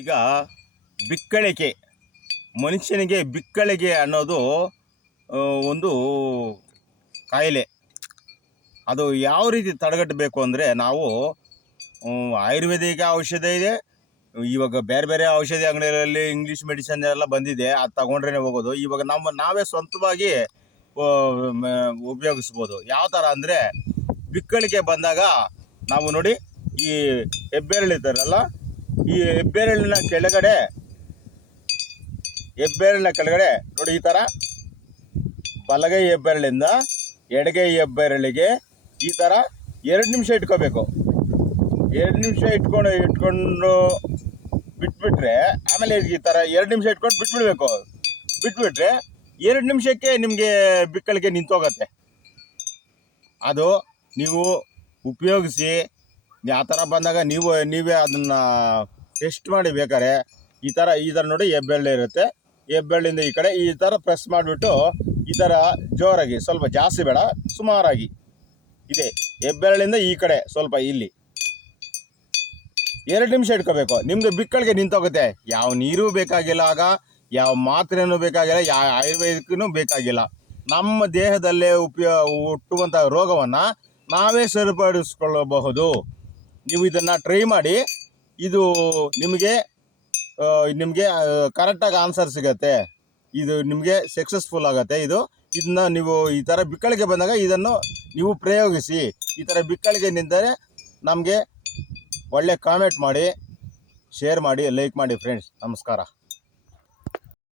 ಈಗ ಬಿಕ್ಕಳಿಕೆ, ಮನುಷ್ಯನಿಗೆ ಬಿಕ್ಕಳಿಗೆ ಅನ್ನೋದು ಒಂದು ಕಾಯಿಲೆ. ಅದು ಯಾವ ರೀತಿ ತಡೆಗಟ್ಟಬೇಕು ಅಂದರೆ ನಾವು ಆಯುರ್ವೇದಿಕ ಔಷಧ ಇದೆ. ಇವಾಗ ಬೇರೆ ಬೇರೆ ಔಷಧಿ ಅಂಗಡಿಗಳಲ್ಲಿ ಇಂಗ್ಲೀಷ್ ಮೆಡಿಸನ್ ಎಲ್ಲ ಬಂದಿದೆ, ಅದು ತಗೊಂಡ್ರೇ ಹೋಗೋದು. ಇವಾಗ ನಮ್ಮ, ನಾವೇ ಸ್ವಂತವಾಗಿ ಉಪಯೋಗಿಸ್ಬೋದು. ಯಾವ ಥರ ಅಂದರೆ, ಬಿಕ್ಕಳಿಕೆ ಬಂದಾಗ ನಾವು ನೋಡಿ ಈ ಹೆಬ್ಬೆರಳಿದ್ದಾರಲ್ಲ ಈ ಹೆಬ್ಬೆರಳಿನ ಕೆಳಗಡೆ ಹೆಬ್ಬೆರಳಿನ ಕೆಳಗಡೆ, ನೋಡಿ ಈ ಥರ ಬಲಗೈ ಹೆಬ್ಬೆರಳಿಂದ ಎಡಗೈ ಹೆಬ್ಬೆರಳಿಗೆ ಈ ಥರ ಎರಡು ನಿಮಿಷ ಇಟ್ಕೋಬೇಕು. ಎರಡು ನಿಮಿಷ ಇಟ್ಕೊಂಡು ಇಟ್ಕೊಂಡು ಬಿಟ್ಬಿಟ್ರೆ, ಆಮೇಲೆ ಈ ಥರ ಎರಡು ನಿಮಿಷ ಇಟ್ಕೊಂಡು ಬಿಟ್ಬಿಡ್ಬೇಕು. ಬಿಟ್ಬಿಟ್ರೆ ಎರಡು ನಿಮಿಷಕ್ಕೆ ನಿಮಗೆ ಬಿಕ್ಕಳಿಗೆ ನಿಂತೋಗತ್ತೆ. ಅದು ನೀವು ಉಪಯೋಗಿಸಿ ಆ ಥರ ಬಂದಾಗ ನೀವು, ನೀವೇ ಅದನ್ನು ಟೆಸ್ಟ್ ಮಾಡಿ ಬೇಕಾದ್ರೆ ಈ ಥರ ಈ ಥರ ನೋಡಿ ಹೆಬ್ಬೆಳ್ಳೆ ಇರುತ್ತೆ. ಹೆಬ್ಬೆಳ್ಳಿಂದ ಈ ಕಡೆ ಈ ಥರ ಪ್ರೆಸ್ ಮಾಡಿಬಿಟ್ಟು ಈ ಥರ ಜೋರಾಗಿ, ಸ್ವಲ್ಪ ಜಾಸ್ತಿ ಬೇಡ, ಸುಮಾರಾಗಿ. ಇದೆ. ಹೆಬ್ಬೆರಳಿಂದ ಈ ಕಡೆ ಸ್ವಲ್ಪ ಇಲ್ಲಿ. ಎರಡು ನಿಮಿಷ ಇಟ್ಕೋಬೇಕು. ನಿಮ್ದು ಬಿಕ್ಕಳಿಗೆ ನಿಂತೋಗುತ್ತೆ. ಯಾವ ನೀರು ಬೇಕಾಗಿಲ್ಲ ಆಗ, ಯಾವ ಮಾತ್ರೆನೂ ಬೇಕಾಗಿಲ್ಲ, ಯಾವ ಆಯುರ್ವೇದಿಕ್ಕೂ ಬೇಕಾಗಿಲ್ಲ. ನಮ್ಮ ದೇಹದಲ್ಲೇ ಉಪಯೋ ಹುಟ್ಟುವಂಥ ರೋಗವನ್ನು ನಾವೇ ಸರಿಪಡಿಸ್ಕೊಳ್ಳಬಹುದು. ನೀವು ಇದನ್ನು ಟ್ರೈ ಮಾಡಿ, ಇದು ನಿಮಗೆ ನಿಮಗೆ ಕರೆಕ್ಟಾಗಿ ಆನ್ಸರ್ ಸಿಗತ್ತೆ. ಇದು ನಿಮಗೆ ಸಕ್ಸಸ್ಫುಲ್ ಆಗುತ್ತೆ. ಇದು, ಇದನ್ನ ನೀವು ಈ ಥರ ಬಿಕ್ಕಳಿಗೆ ಬಂದಾಗ ಇದನ್ನು ನೀವು ಪ್ರಯೋಗಿಸಿ. ಈ ಥರ ಬಿಕ್ಕಳಿಗೆ ನಿಂತರೆ ನಮಗೆ ಒಳ್ಳೆ ಕಾಮೆಂಟ್ ಮಾಡಿ ಶೇರ್ ಮಾಡಿ ಲೈಕ್ ಮಾಡಿ ಫ್ರೆಂಡ್ಸ್ ನಮಸ್ಕಾರ.